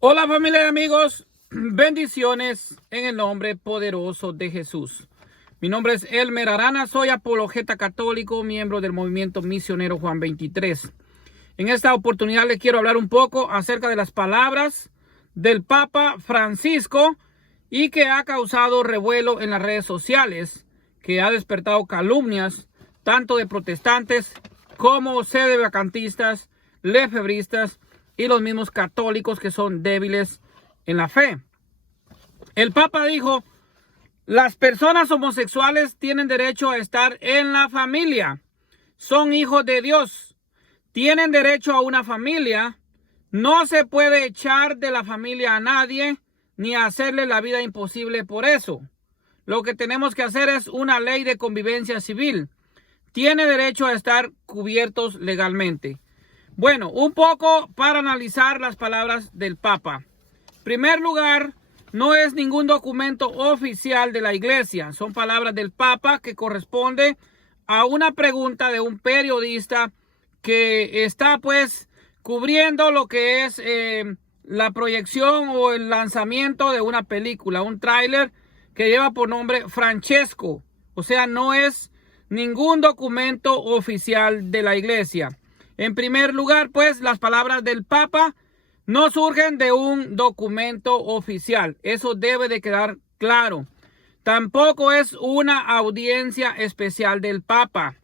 Hola familia y amigos, bendiciones en el nombre poderoso de Jesús. Mi nombre es Elmer Arana, soy apologeta católico, miembro del movimiento misionero Juan 23. En esta oportunidad les quiero hablar un poco acerca de las palabras del Papa Francisco y que ha causado revuelo en las redes sociales, que ha despertado calumnias tanto de protestantes como sedevacantistas, lefebristas y los mismos católicos que son débiles en la fe. El Papa dijo: las personas homosexuales tienen derecho a estar en la familia, son hijos de Dios, tienen derecho a una familia, no se puede echar de la familia a nadie ni hacerle la vida imposible por eso. Lo que tenemos que hacer es una ley de convivencia civil. Tiene derecho a estar cubiertos legalmente. Bueno, un poco para analizar las palabras del Papa. En primer lugar, no es ningún documento oficial de la Iglesia. Son palabras del Papa que corresponde a una pregunta de un periodista que está pues cubriendo lo que es la proyección o el lanzamiento de una película, un tráiler que lleva por nombre Francesco. O sea, no es ningún documento oficial de la Iglesia. En primer lugar, pues, las palabras del Papa no surgen de un documento oficial. Eso debe de quedar claro. Tampoco es una audiencia especial del Papa,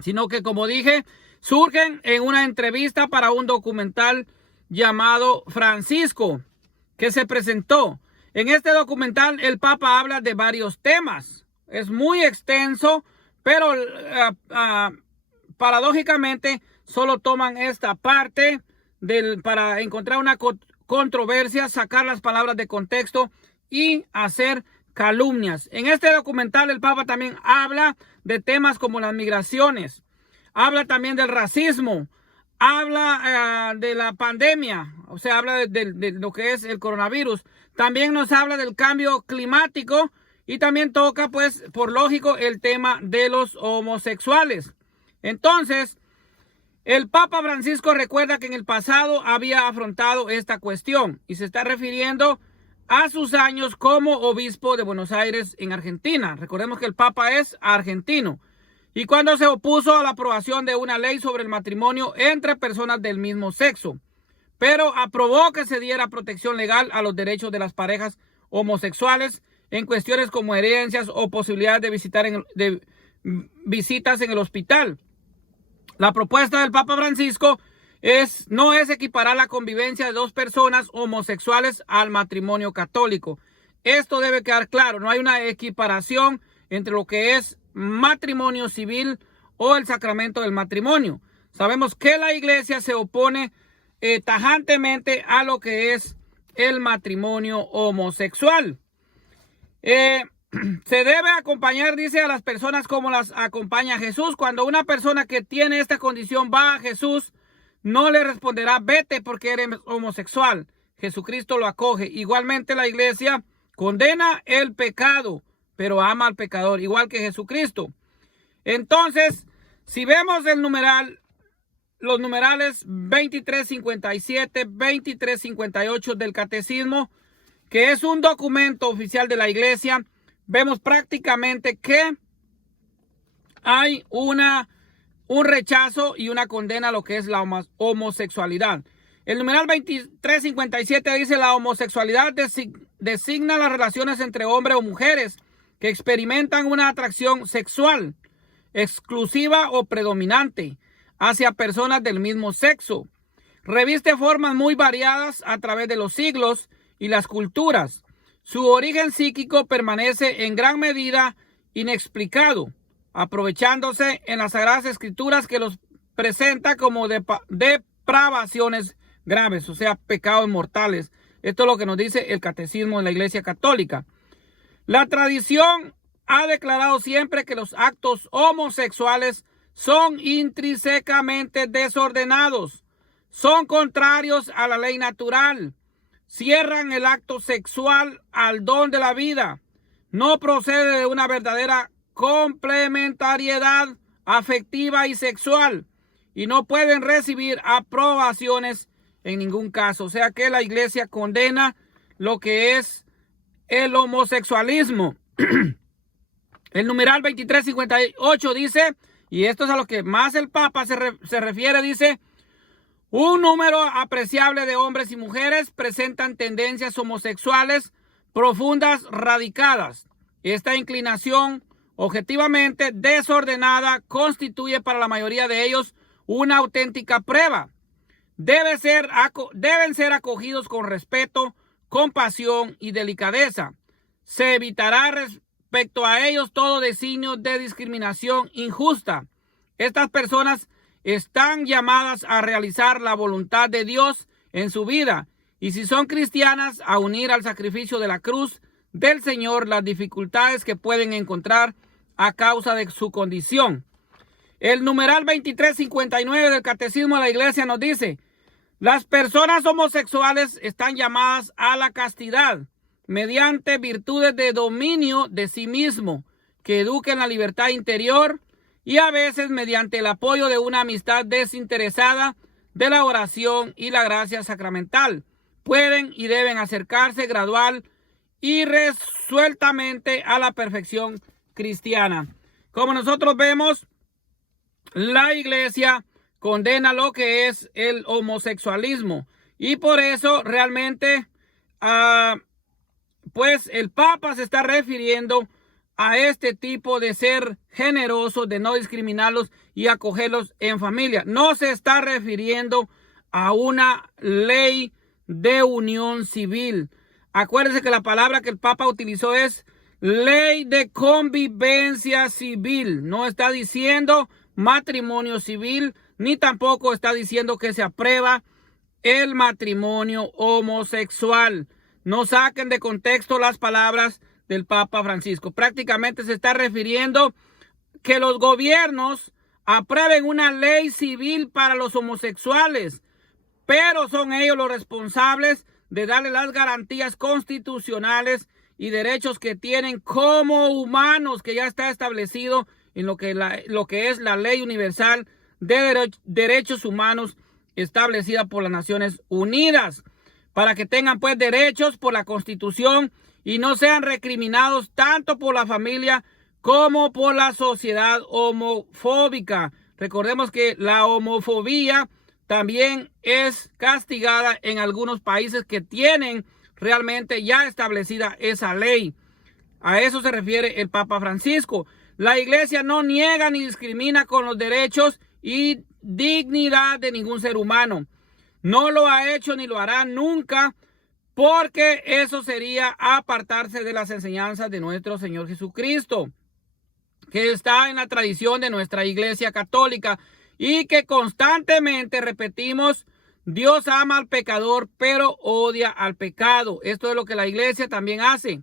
sino que, como dije, surgen en una entrevista para un documental llamado Francisco, que se presentó. En este documental el Papa habla de varios temas. Es muy extenso, pero paradójicamente solo toman esta parte para encontrar una controversia, sacar las palabras de contexto y hacer calumnias. En este documental el Papa también habla de temas como las migraciones, habla también del racismo, habla de la pandemia, o sea, habla de lo que es el coronavirus. También nos habla del cambio climático y también toca, pues, por lógico, el tema de los homosexuales. Entonces, el Papa Francisco recuerda que en el pasado había afrontado esta cuestión y se está refiriendo a sus años como obispo de Buenos Aires en Argentina. Recordemos que el Papa es argentino. Y cuando se opuso a la aprobación de una ley sobre el matrimonio entre personas del mismo sexo, pero aprobó que se diera protección legal a los derechos de las parejas homosexuales en cuestiones como herencias o posibilidades de visitas en el hospital. La propuesta del Papa Francisco no es equiparar la convivencia de dos personas homosexuales al matrimonio católico. Esto debe quedar claro. No hay una equiparación entre lo que es matrimonio civil o el sacramento del matrimonio. Sabemos que la Iglesia se opone tajantemente a lo que es el matrimonio homosexual. Se debe acompañar, dice, a las personas como las acompaña Jesús. Cuando una persona que tiene esta condición va a Jesús, no le responderá: vete porque eres homosexual. Jesucristo lo acoge. Igualmente la Iglesia condena el pecado, pero ama al pecador, igual que Jesucristo. Entonces, si vemos los numerales 2357, 2358 del Catecismo, que es un documento oficial de la Iglesia, vemos prácticamente que hay un rechazo y una condena a lo que es la homosexualidad. El numeral 2357 dice: la homosexualidad designa las relaciones entre hombres o mujeres que experimentan una atracción sexual exclusiva o predominante hacia personas del mismo sexo. Reviste formas muy variadas a través de los siglos y las culturas. Su origen psíquico permanece en gran medida inexplicado, aprovechándose en las Sagradas Escrituras que los presenta como depravaciones graves, o sea, pecados mortales. Esto es lo que nos dice el Catecismo de la Iglesia Católica. La tradición ha declarado siempre que los actos homosexuales son intrínsecamente desordenados, son contrarios a la ley natural, cierran el acto sexual al don de la vida, no procede de una verdadera complementariedad afectiva y sexual y no pueden recibir aprobaciones en ningún caso. O sea que la iglesia condena lo que es el homosexualismo. El numeral 2358 dice, y esto es a lo que más el Papa se refiere, dice: un número apreciable de hombres y mujeres presentan tendencias homosexuales profundas radicadas. Esta inclinación objetivamente desordenada constituye para la mayoría de ellos una auténtica prueba. Deben ser acogidos con respeto, compasión y delicadeza. Se evitará respecto a ellos todo designio de discriminación injusta. Estas personas están llamadas a realizar la voluntad de Dios en su vida, y si son cristianas, a unir al sacrificio de la cruz del Señor las dificultades que pueden encontrar a causa de su condición. El numeral 2359 del Catecismo de la Iglesia nos dice: las personas homosexuales están llamadas a la castidad mediante virtudes de dominio de sí mismo, que eduquen la libertad interior, y a veces mediante el apoyo de una amistad desinteresada, de la oración y la gracia sacramental. Pueden y deben acercarse gradual y resueltamente a la perfección cristiana. Como nosotros vemos, la iglesia condena lo que es el homosexualismo, y por eso realmente pues el Papa se está refiriendo a este tipo de ser generoso, de no discriminarlos y acogerlos en familia. No se está refiriendo a una ley de unión civil. Acuérdense que la palabra que el Papa utilizó es ley de convivencia civil. No está diciendo matrimonio civil, ni tampoco está diciendo que se aprueba el matrimonio homosexual. No saquen de contexto las palabras del Papa Francisco. Prácticamente se está refiriendo que los gobiernos aprueben una ley civil para los homosexuales, pero son ellos los responsables de darle las garantías constitucionales y derechos que tienen como humanos, que ya está establecido en lo que es la Ley Universal de Derechos Humanos establecida por las Naciones Unidas, para que tengan pues derechos por la Constitución y no sean recriminados tanto por la familia como por la sociedad homofóbica. Recordemos que la homofobia también es castigada en algunos países que tienen realmente ya establecida esa ley. A eso se refiere el Papa Francisco. La iglesia no niega ni discrimina con los derechos y dignidad de ningún ser humano. No lo ha hecho ni lo hará nunca, porque eso sería apartarse de las enseñanzas de nuestro Señor Jesucristo, que está en la tradición de nuestra Iglesia Católica y que constantemente repetimos: Dios ama al pecador, pero odia al pecado. Esto es lo que la iglesia también hace.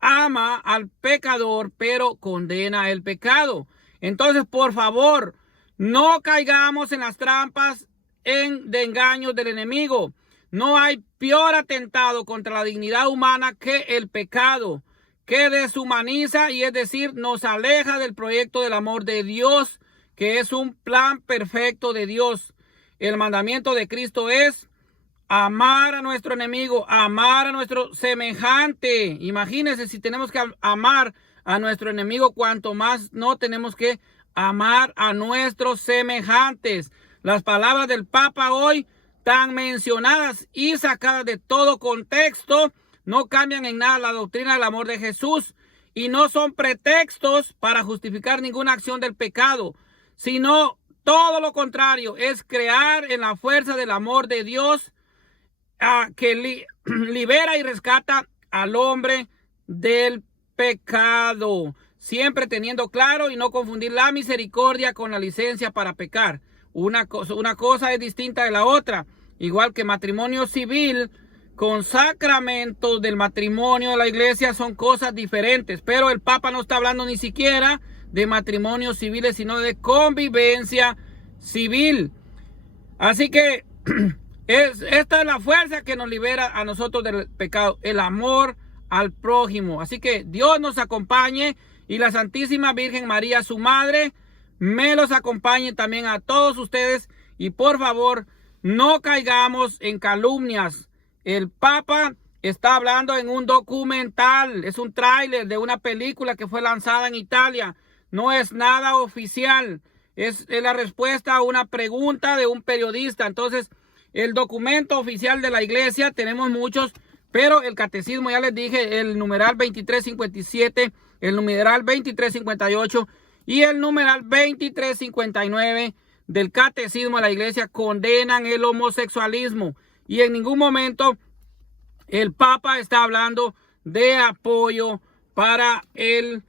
Ama al pecador, pero condena el pecado. Entonces, por favor, no caigamos en las trampas de engaños del enemigo. No hay peor atentado contra la dignidad humana que el pecado, que deshumaniza y, es decir, nos aleja del proyecto del amor de Dios, que es un plan perfecto de Dios. El mandamiento de Cristo es amar a nuestro enemigo, amar a nuestro semejante. Imagínense, si tenemos que amar a nuestro enemigo, cuanto más no tenemos que amar a nuestros semejantes. Las palabras del Papa hoy, tan mencionadas y sacadas de todo contexto, no cambian en nada la doctrina del amor de Jesús y no son pretextos para justificar ninguna acción del pecado, sino todo lo contrario, es crear en la fuerza del amor de Dios que libera y rescata al hombre del pecado, siempre teniendo claro y no confundir la misericordia con la licencia para pecar. Una cosa es distinta de la otra, igual que matrimonio civil con sacramentos del matrimonio de la iglesia son cosas diferentes, pero el Papa no está hablando ni siquiera de matrimonios civiles, sino de convivencia civil. Así que esta es la fuerza que nos libera a nosotros del pecado, el amor al prójimo. Así que Dios nos acompañe y la Santísima Virgen María, su madre, me los acompañe también a todos ustedes. Y por favor, no caigamos en calumnias. El Papa está hablando en un documental, es un tráiler de una película que fue lanzada en Italia. No es nada oficial, es la respuesta a una pregunta de un periodista. Entonces, el documento oficial de la iglesia, tenemos muchos, pero el catecismo, ya les dije, el numeral 2357, el numeral 2358 y el numeral 2359 del catecismo de la iglesia condenan el homosexualismo. Y en ningún momento el Papa está hablando de apoyo para el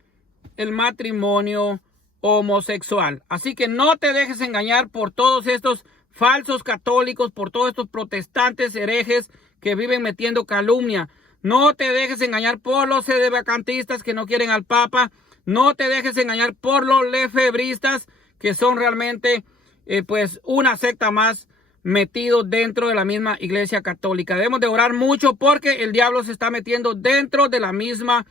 matrimonio homosexual. Así que no te dejes engañar por todos estos falsos católicos, por todos estos protestantes herejes que viven metiendo calumnia. No te dejes engañar por los sedevacantistas que no quieren al Papa. No te dejes engañar por los lefebristas, que son realmente pues una secta más metidos dentro de la misma iglesia católica. Debemos de orar mucho porque el diablo se está metiendo dentro de la misma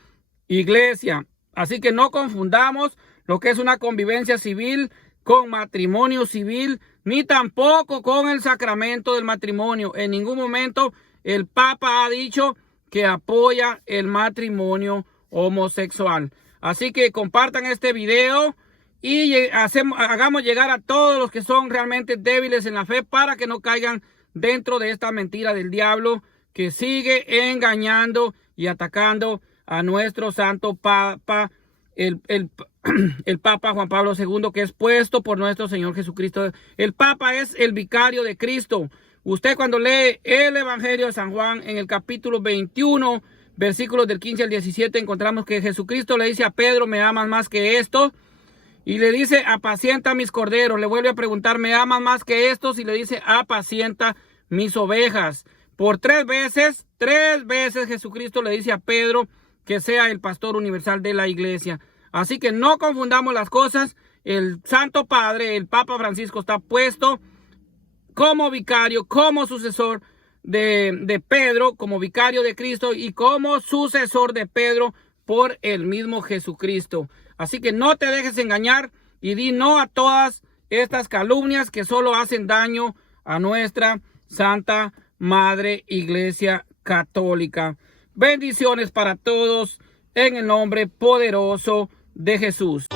iglesia. Así que no confundamos lo que es una convivencia civil con matrimonio civil, ni tampoco con el sacramento del matrimonio. En ningún momento el Papa ha dicho que apoya el matrimonio homosexual. Así que compartan este video y hagamos llegar a todos los que son realmente débiles en la fe para que no caigan dentro de esta mentira del diablo que sigue engañando y atacando a nuestro santo Papa, el Papa Juan Pablo II, que es puesto por nuestro Señor Jesucristo. El Papa es el vicario de Cristo. Usted cuando lee el Evangelio de San Juan en el capítulo 21, versículos del 15 al 17, encontramos que Jesucristo le dice a Pedro, ¿me amas más que esto? Y le dice, apacienta mis corderos. Le vuelve a preguntar, ¿me amas más que estos? Y le dice, apacienta mis ovejas. Por tres veces Jesucristo le dice a Pedro que sea el pastor universal de la iglesia. Así que no confundamos las cosas. El Santo Padre, el Papa Francisco, está puesto como vicario, como sucesor de Pedro, como vicario de Cristo y como sucesor de Pedro por el mismo Jesucristo. Así que no te dejes engañar y di no a todas estas calumnias que solo hacen daño a nuestra Santa Madre Iglesia Católica. Bendiciones para todos en el nombre poderoso de Jesús.